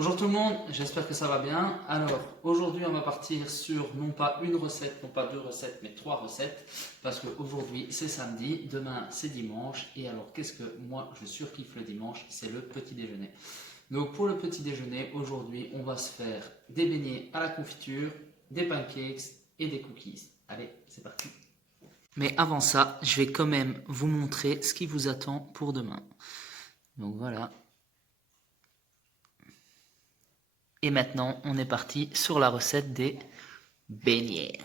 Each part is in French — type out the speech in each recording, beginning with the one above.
Bonjour tout le monde, j'espère que ça va bien. Alors, aujourd'hui on va partir sur non pas une recette, non pas deux recettes, mais trois recettes. Parce qu'aujourd'hui c'est samedi, demain c'est dimanche. Et alors qu'est-ce que moi je surkiffe le dimanche? C'est le petit déjeuner. Donc pour le petit déjeuner, aujourd'hui on va se faire des beignets à la confiture, des pancakes et des cookies. Allez, c'est parti. Mais avant ça, je vais quand même vous montrer ce qui vous attend pour demain. Donc voilà. Et maintenant, on est parti sur la recette des beignets.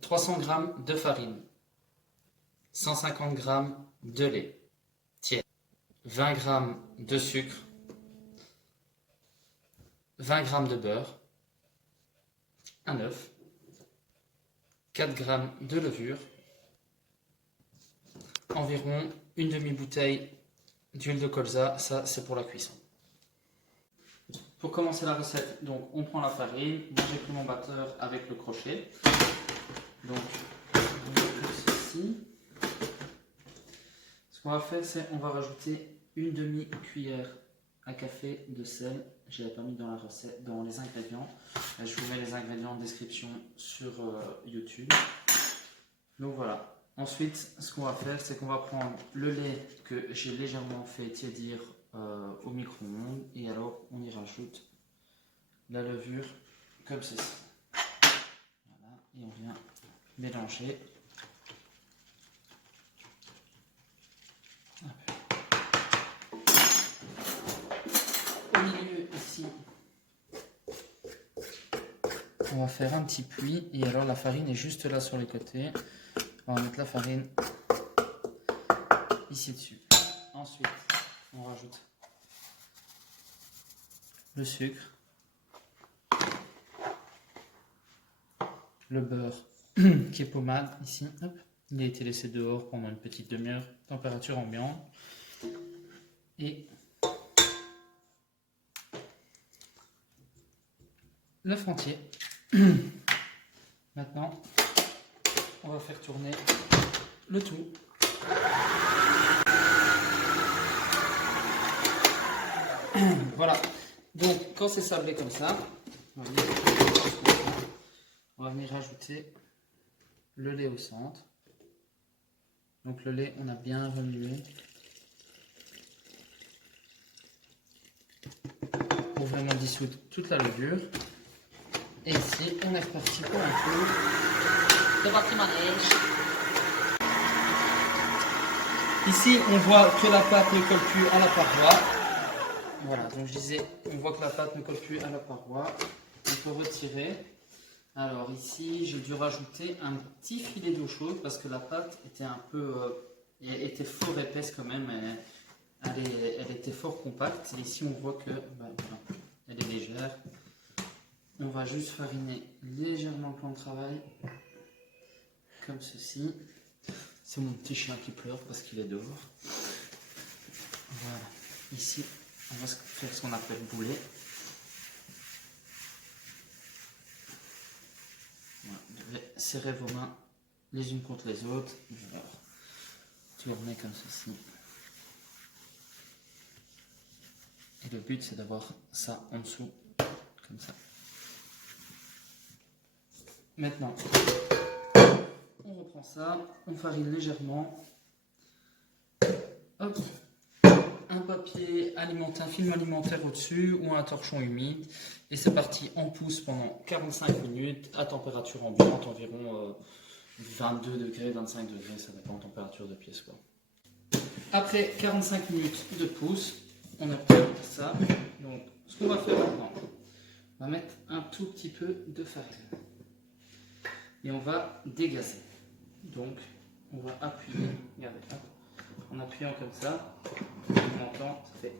300 g de farine, 150 g de lait tiède, 20 g de sucre, 20 g de beurre, un œuf, 4 g de levure, environ une demi-bouteille d'huile de colza, ça c'est pour la cuisson. Pour commencer la recette, donc on prend la farine, moi j'ai pris mon batteur avec le crochet, donc on met ceci. Ce qu'on va faire, c'est on va rajouter une demi-cuillère à café de sel. Je l'avais pas mis dans la recette, dans les ingrédients. Je vous mets les ingrédients en description sur YouTube. Donc voilà. Ensuite, ce qu'on va faire, c'est qu'on va prendre le lait que j'ai légèrement fait tiédir au micro-ondes. Et alors, on y rajoute la levure comme ceci. Voilà. Et on vient mélanger. Au milieu ici, on va faire un petit puits et alors la farine est juste là sur les côtés. On va mettre la farine ici dessus. Ensuite, on rajoute le sucre, le beurre qui est pommade ici. Hop. Il a été laissé dehors pendant une petite demi-heure, température ambiante. Et l'œuf entier. Maintenant, on va faire tourner le tout. Voilà. Donc, quand c'est sablé comme ça, on va venir rajouter le lait au centre. Donc, le lait, on a bien remué pour vraiment dissoudre toute la levure. Et ici, on est reparti pour un tour de partie manège. Ici, on voit que la pâte ne colle plus à la paroi. Voilà, donc je disais, on voit que la pâte ne colle plus à la paroi. On peut retirer. Alors ici, j'ai dû rajouter un petit filet d'eau chaude parce que la pâte était un peu, était fort épaisse quand même. Elle était fort compacte. Et ici, on voit que voilà, elle est légère. On va juste fariner légèrement le plan de travail, comme ceci. C'est mon petit chien qui pleure parce qu'il est dehors. Voilà. Ici, on va faire ce qu'on appelle bouler. Voilà. Vous devez serrer vos mains les unes contre les autres. Alors, tourner comme ceci. Et le but, c'est d'avoir ça en dessous, comme ça. Maintenant, on reprend ça, on farine légèrement. Hop. Un papier alimentaire, un film alimentaire au-dessus ou un torchon humide. Et c'est parti, on pousse pendant 45 minutes à température ambiante, environ 22 degrés, 25 degrés, ça dépend de température de pièce, quoi. Après 45 minutes de pousse, on obtient ça. Donc, ce qu'on va faire maintenant, on va mettre un tout petit peu de farine. Et on va dégazer. Donc, on va appuyer. Regardez, hop. En appuyant comme ça, on entend, ça fait.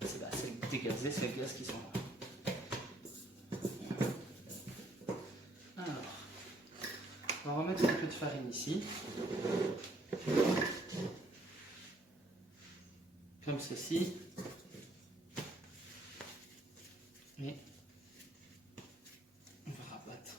C'est dégazé, c'est le gaz qui s'en va. Alors, on va remettre un peu de farine ici. Comme ceci. Et on va rabattre.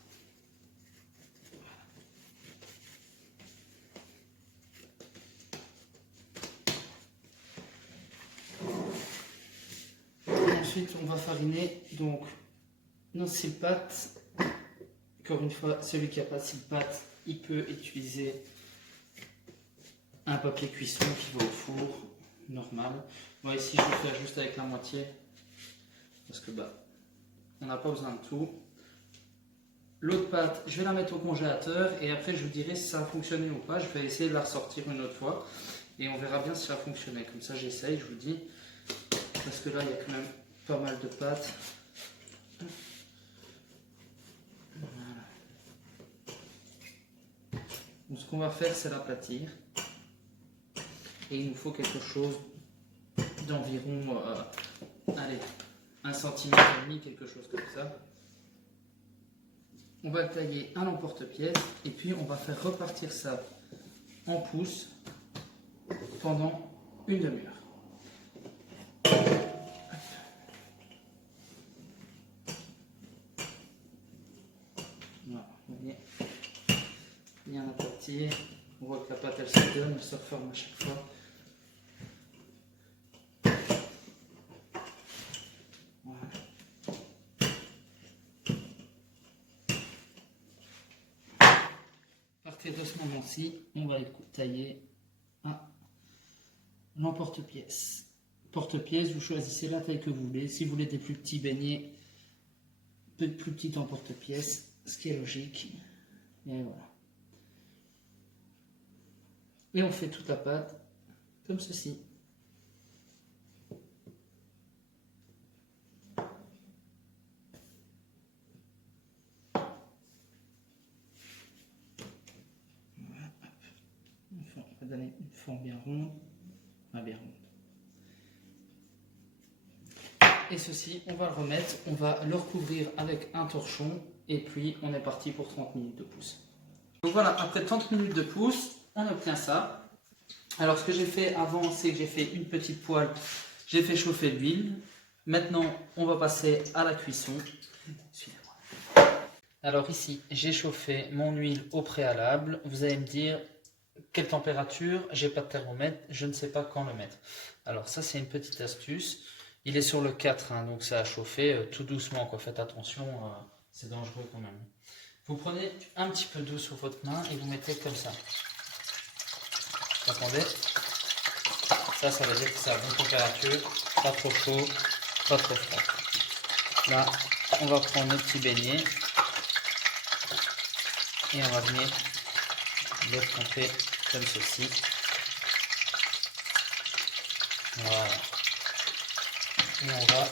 Ensuite, on va fariner donc nos six pâtes. Encore une fois, celui qui n'a pas de six pâtes, il peut utiliser un papier cuisson qui va au four normal. Moi ici, je vais faire juste avec la moitié parce que on n'a pas besoin de tout. L'autre pâte, je vais la mettre au congélateur et après je vous dirai si ça a fonctionné ou pas. Je vais essayer de la ressortir une autre fois et on verra bien si ça a fonctionné. Comme ça, j'essaye, je vous dis, parce que là, il y a quand même pas mal de pâtes. Voilà. Donc, ce qu'on va faire, c'est l'aplatir. Et il nous faut quelque chose d'environ, allez, 1,5 cm, quelque chose comme ça. On va le tailler à l'emporte-pièce et puis on va faire repartir ça en pouces pendant une demi-heure. Voilà, vous voyez, bien aplatir. On voit que la pâte elle se donne, elle se reforme à chaque fois. Voilà. À partir de ce moment-ci, on va tailler à l'emporte-pièce. Porte-pièce, vous choisissez la taille que vous voulez. Si vous voulez des plus petits beignets, plus petits emporte-pièce, ce qui est logique. Et voilà. Et on fait toute la pâte comme ceci. Voilà. On va donner une forme bien ronde. Bien ronde. Et ceci, on va le remettre, on va le recouvrir avec un torchon et puis on est parti pour 30 minutes de pouce. Donc voilà, après 30 minutes de pouce, on obtient ça. Alors ce que j'ai fait avant, c'est que j'ai fait une petite poêle, j'ai fait chauffer l'huile. Maintenant, on va passer à la cuisson. Suivez-moi. Alors ici, j'ai chauffé mon huile au préalable. Vous allez me dire quelle température, j'ai pas de thermomètre, je ne sais pas quand le mettre. Alors ça, c'est une petite astuce. Il est sur le 4, hein, donc ça a chauffé tout doucement, quoi. Faites attention, c'est dangereux quand même. Vous prenez un petit peu d'eau sur votre main et vous mettez comme ça. Vous entendez? Ça veut dire que c'est à bonne température, pas trop chaud, pas trop froid. Là, on va prendre nos petits beignets et on va venir les tremper comme ceci. Voilà. Et on va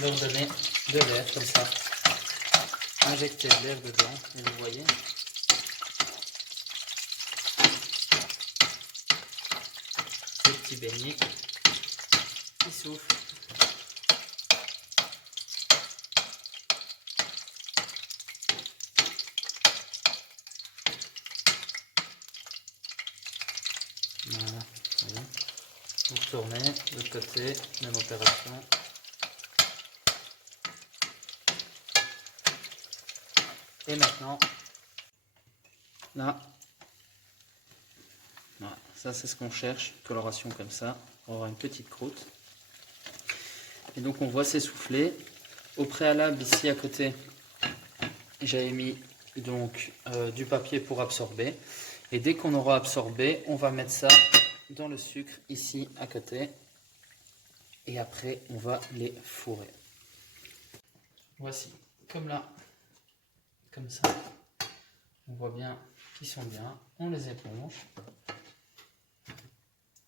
leur donner de l'air comme ça. Injecter de l'air dedans, et vous voyez. Les petits beignets qui soufflent. Voilà, vous voyez. Vous retournez de l'autre côté, même opération. Et maintenant, là, voilà, ça c'est ce qu'on cherche, coloration comme ça, on va avoir une petite croûte. Et donc on voit s'essouffler. Au préalable, ici à côté, j'avais mis donc du papier pour absorber. Et dès qu'on aura absorbé, on va mettre ça dans le sucre ici à côté. Et après, on va les fourrer. Voici, comme là, comme ça. On voit bien qu'ils sont bien. On les éponge.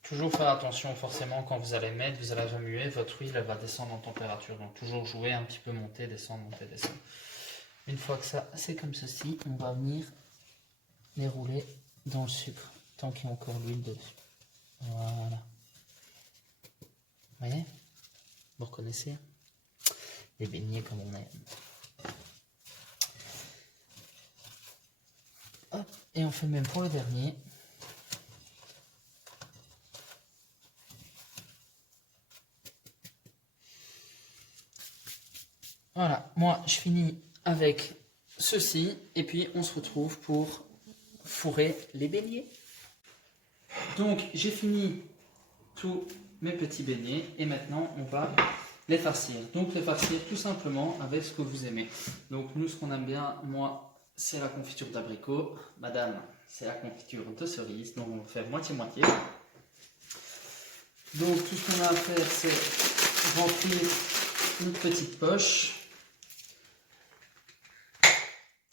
Toujours faire attention, forcément, quand vous allez mettre, vous allez remuer, votre huile elle va descendre en température. Donc toujours jouer un petit peu, monter, descendre, monter, descendre. Une fois que ça, c'est comme ceci, on va venir les rouler dans le sucre, tant qu'il y a encore l'huile dessus. Voilà. Vous voyez? Vous reconnaissez? Les beignets comme on aime. Hop, et on fait le même pour le dernier. Voilà, moi je finis avec ceci et puis on se retrouve pour fourrer les beignets. Donc j'ai fini tous mes petits beignets et maintenant on va les farcir. Donc les farcir tout simplement avec ce que vous aimez. Donc nous, ce qu'on aime bien, moi, c'est la confiture d'abricot. Madame, c'est la confiture de cerise. Donc on va faire moitié-moitié. Donc tout ce qu'on a à faire, c'est remplir une petite poche.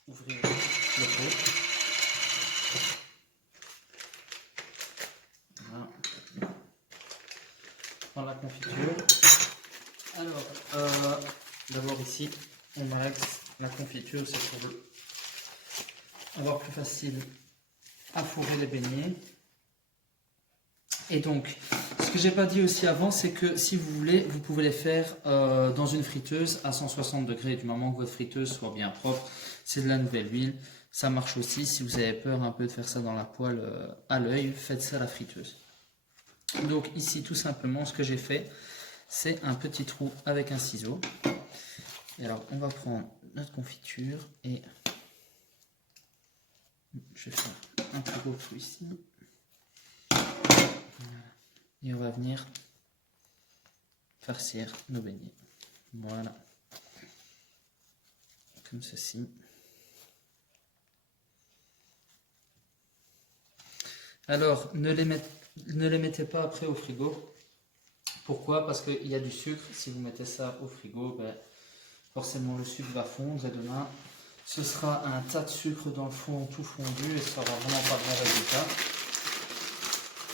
Ouvrir le pot. Voilà. Dans la confiture. Alors, d'abord ici, on malaxe la confiture, c'est pour avoir plus facile à fourrer les beignets. Et donc, ce que j'ai pas dit aussi avant, c'est que si vous voulez, vous pouvez les faire dans une friteuse à 160 degrés, du moment que votre friteuse soit bien propre. C'est de la nouvelle huile, ça marche aussi. Si vous avez peur un peu de faire ça dans la poêle à l'œil, faites ça à la friteuse. Donc ici, tout simplement, ce que j'ai fait, c'est un petit trou avec un ciseau. Et alors, on va prendre notre confiture et je vais faire un plus gros trou ici. Et on va venir farcir nos beignets. Voilà. Comme ceci. Alors, ne les mettez pas après au frigo. Pourquoi? Parce qu'il y a du sucre. Si vous mettez ça au frigo, ben, forcément le sucre va fondre et demain, ce sera un tas de sucre dans le fond, tout fondu et ça n'aura vraiment pas de bon résultat.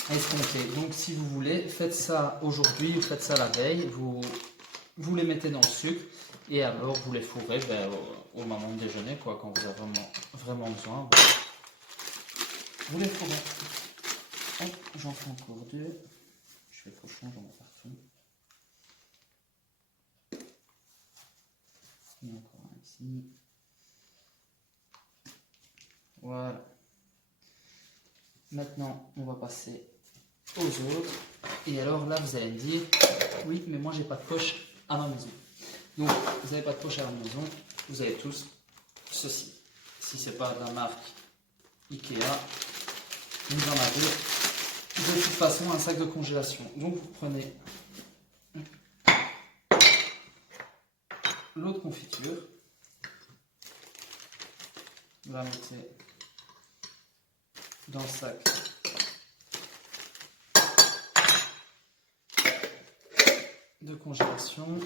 Escompté. Donc si vous voulez, faites ça aujourd'hui ou faites ça la veille, vous les mettez dans le sucre et alors vous les fourrez au moment de déjeuner, quoi, quand vous avez vraiment besoin. Vous les fourrez. Hop, j'en fais encore deux. Je fais cochon, j'en mets partout. Et encore un ici. Voilà. Maintenant, on va passer aux autres. Et alors là, vous allez me dire, oui, mais moi, j'ai pas de poche à ma maison. Donc, vous n'avez pas de poche à la maison, vous avez tous ceci. Si c'est pas de la marque Ikea, vous en avez de toute façon un sac de congélation. Donc, vous prenez l'eau de confiture, vous la mettez dans le sac de congélation.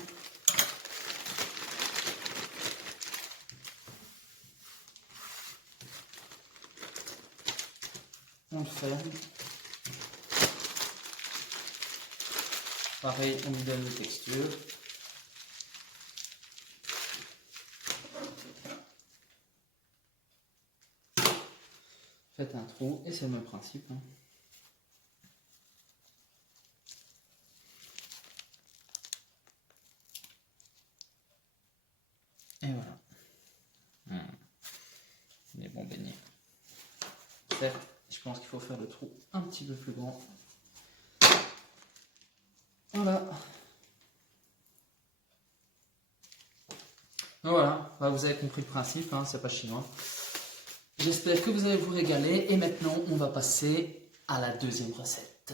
On le ferme. Pareil, on lui donne une texture. Faites un trou et c'est le même principe. Hein. Et voilà. Les bons beignets. Certes, je pense qu'il faut faire le trou un petit peu plus grand. Voilà. Voilà, vous avez compris le principe, hein, c'est pas chinois. J'espère que vous allez vous régaler et maintenant on va passer à la deuxième recette.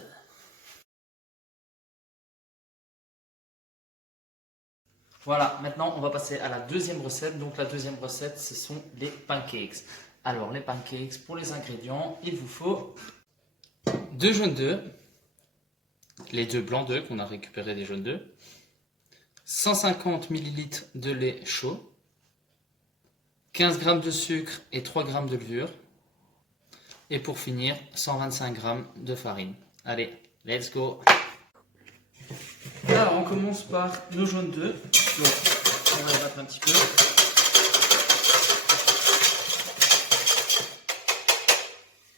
Voilà, maintenant on va passer à la deuxième recette. Donc la deuxième recette, ce sont les pancakes. Alors les pancakes, pour les ingrédients, il vous faut 2 jaunes d'œufs, les 2 blancs d'œufs qu'on a récupéré des jaunes d'œufs, 150 ml de lait chaud, 15 g de sucre et 3 g de levure. Et pour finir, 125 g de farine. Allez, let's go! Alors, on commence par nos jaunes d'œufs. Donc, on va les battre un petit peu.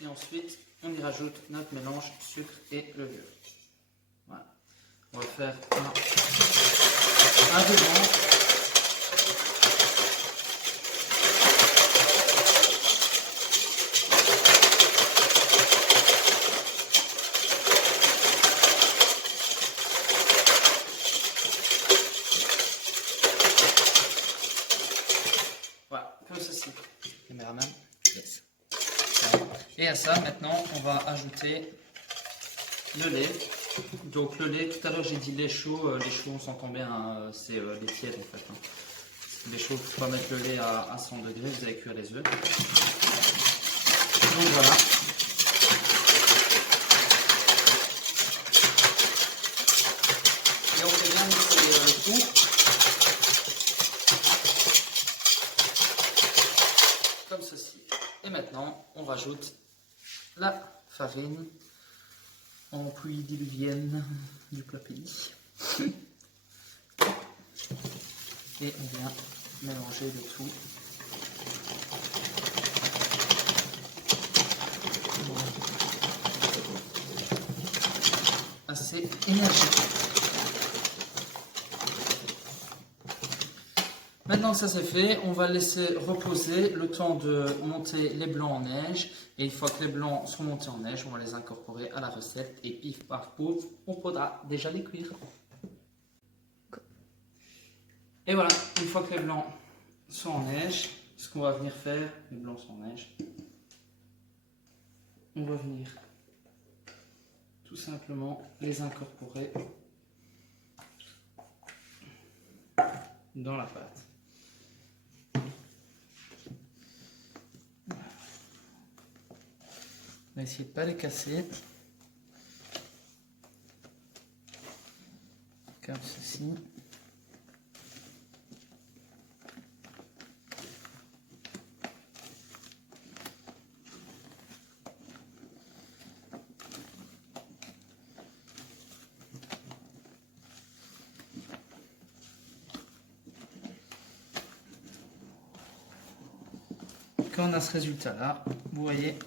Et ensuite, on y rajoute notre mélange sucre et levure. Voilà. On va faire un ruban. Voilà, comme ceci. Caméraman, yes. Et à ça, maintenant, on va ajouter le lait. Donc le lait, tout à l'heure j'ai dit lait chaud, les chauds on s'entend bien, hein, c'est les tièdes en fait. Hein. Les chauds, il ne faut pas mettre le lait à 100 degrés, vous allez cuire les œufs. Donc voilà. Et on fait bien mixer le tout. Comme ceci. Et maintenant, on rajoute la farine en pluie diluvienne du plat pays. Et on vient mélanger le tout. Assez énergique. Maintenant que ça c'est fait, on va laisser reposer le temps de monter les blancs en neige. Et une fois que les blancs sont montés en neige, on va les incorporer à la recette. Et pif paf pouf, on pourra déjà les cuire. Et voilà, une fois que les blancs sont en neige, ce qu'on va venir faire, les blancs sont en neige, on va venir tout simplement les incorporer dans la pâte. On va essayer de ne pas les casser. Comme ceci. Quand on a ce résultat là, vous voyez,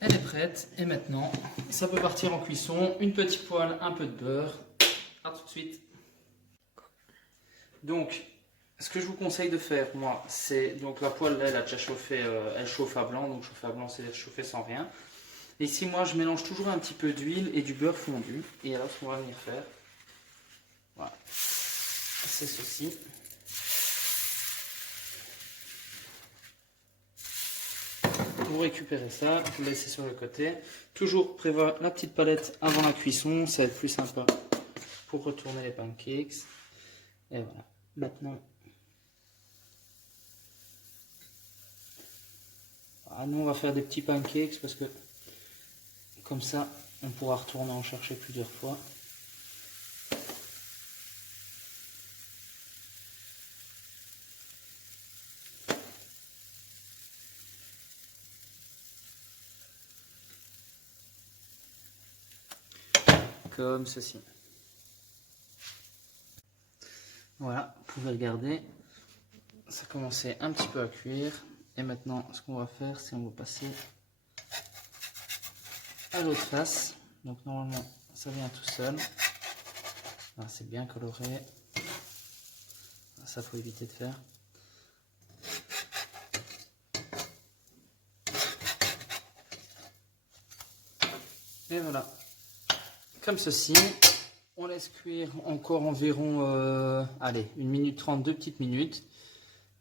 elle est prête. Et maintenant, ça peut partir en cuisson. Une petite poêle, un peu de beurre. À tout de suite. Donc, ce que je vous conseille de faire, moi, c'est donc la poêle là, elle a déjà chauffé, elle chauffe à blanc. Donc chauffer à blanc, c'est chauffer sans rien. Et ici, moi, je mélange toujours un petit peu d'huile et du beurre fondu. Et alors, ce qu'on va venir faire, voilà, c'est ceci. Vous récupérez ça, vous le laissez sur le côté. Toujours prévoir la petite palette avant la cuisson, ça va être plus sympa pour retourner les pancakes. Et voilà, maintenant, nous on va faire des petits pancakes parce que comme ça, on pourra retourner en chercher plusieurs fois. Comme ceci. Voilà, vous pouvez regarder, ça commençait un petit peu à cuire. Et maintenant, ce qu'on va faire, c'est on va passer à l'autre face. Donc normalement, ça vient tout seul. C'est bien coloré. Ça, faut éviter de faire. Et voilà. Comme ceci, on laisse cuire encore environ, allez, 1 minute 30, 2 petites minutes.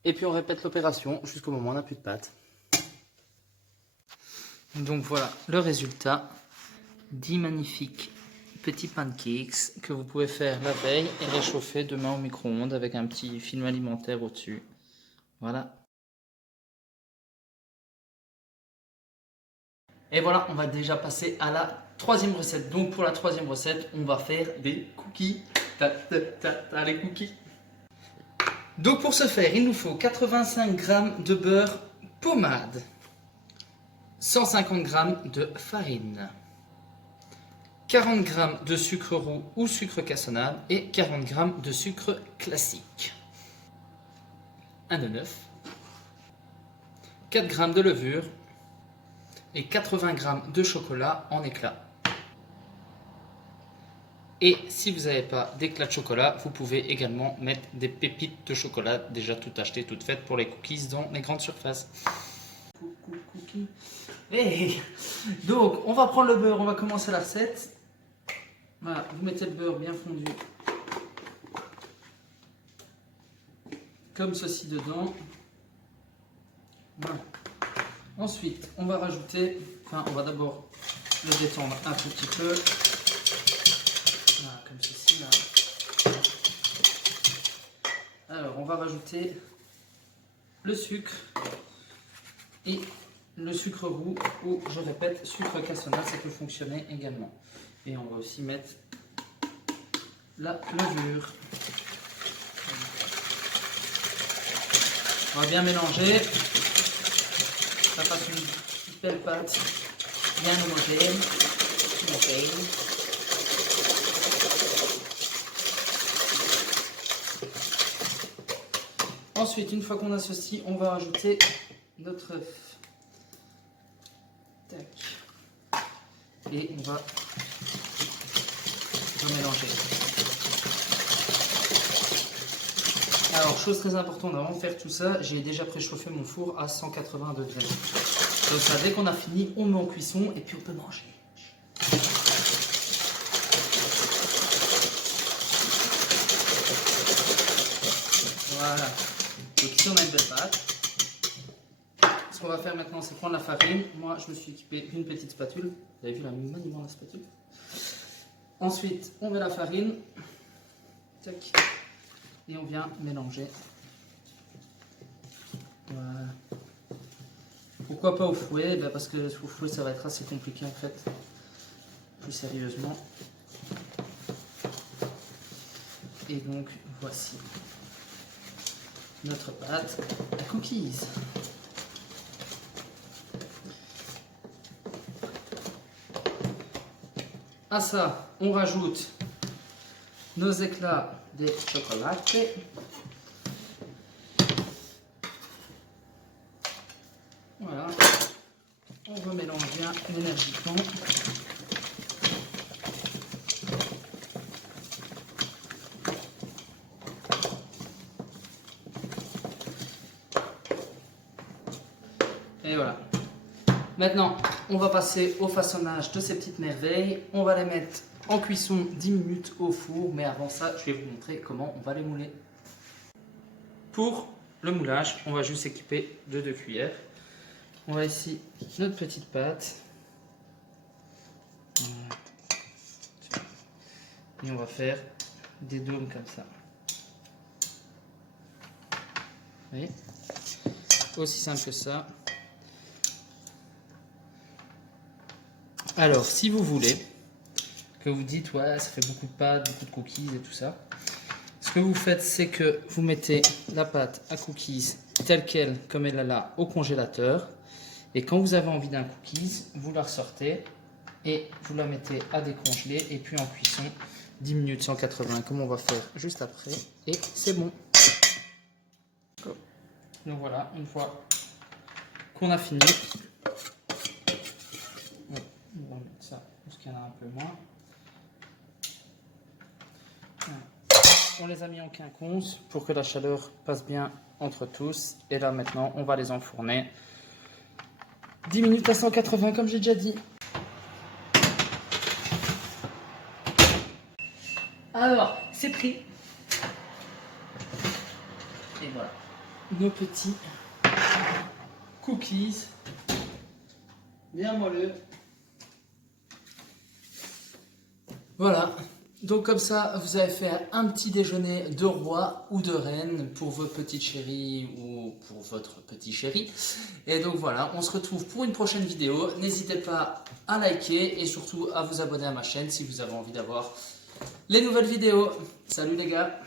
Et puis on répète l'opération jusqu'au moment où on n'a plus de pâte. Donc voilà le résultat. 10 magnifiques petits pancakes que vous pouvez faire la veille et réchauffer demain au micro-ondes avec un petit film alimentaire au-dessus. Voilà. Et voilà, on va déjà passer à la troisième recette. Donc pour la troisième recette, on va faire des cookies. Les cookies. Donc pour ce faire, il nous faut 85 g de beurre pommade, 150 g de farine, 40 g de sucre roux ou sucre cassonade et 40 g de sucre classique, un œuf, 4 g de levure et 80 g de chocolat en éclats. Et si vous n'avez pas d'éclat de chocolat, vous pouvez également mettre des pépites de chocolat déjà toutes achetées, toutes faites pour les cookies dans les grandes surfaces. Hey. Donc on va prendre le beurre, on va commencer la recette. Voilà, vous mettez le beurre bien fondu comme ceci dedans. Voilà. Ensuite, on va rajouter, on va d'abord le détendre un tout petit peu. va rajouter le sucre et le sucre roux, ou je répète, sucre cassonade, ça peut fonctionner également. Et on va aussi mettre la levure. On va bien mélanger, ça fasse une belle pâte bien homogène. Ensuite, une fois qu'on a ceci, on va rajouter notre œuf. Tac. Et on va remélanger. Alors, chose très importante, avant de faire tout ça, j'ai déjà préchauffé mon four à 180 degrés. Donc ça, dès qu'on a fini, on met en cuisson et puis on peut manger. Voilà. Donc ici, on a une belle pâte. Ce qu'on va faire maintenant, c'est prendre la farine. Moi, je me suis équipé d'une petite spatule. Vous avez vu la maniement de la spatule? Ensuite, on met la farine. Tac. Et on vient mélanger. Voilà. Pourquoi pas au fouet? Ben parce que au fouet, ça va être assez compliqué en fait. Plus sérieusement. Et donc, voici notre pâte à cookies. À ça, on rajoute nos éclats de chocolat. Voilà. On remélange bien énergiquement. Et voilà. Maintenant, on va passer au façonnage de ces petites merveilles. On va les mettre en cuisson 10 minutes au four. Mais avant ça, je vais vous montrer comment on va les mouler. Pour le moulage, on va juste s'équiper de 2 cuillères. On va ici notre petite pâte. Et on va faire des dômes comme ça. Vous voyez? Aussi simple que ça. Alors, si vous voulez, que vous dites, ouais, ça fait beaucoup de pâtes, beaucoup de cookies et tout ça, ce que vous faites, c'est que vous mettez la pâte à cookies telle qu'elle, comme elle est là, au congélateur. Et quand vous avez envie d'un cookies, vous la ressortez et vous la mettez à décongeler et puis en cuisson 10 minutes 180, comme on va faire juste après. Et c'est bon. Donc voilà, une fois qu'on a fini, on va mettre ça parce qu'il y en a un peu moins. On les a mis en quinconce pour que la chaleur passe bien entre tous. Et là maintenant, on va les enfourner 10 minutes à 180 comme j'ai déjà dit. Alors, c'est pris. Et voilà, nos petits cookies bien moelleux. Voilà, donc comme ça, vous avez fait un petit déjeuner de roi ou de reine pour votre petite chérie ou pour votre petit chéri. Et donc voilà, on se retrouve pour une prochaine vidéo. N'hésitez pas à liker et surtout à vous abonner à ma chaîne si vous avez envie d'avoir les nouvelles vidéos. Salut les gars!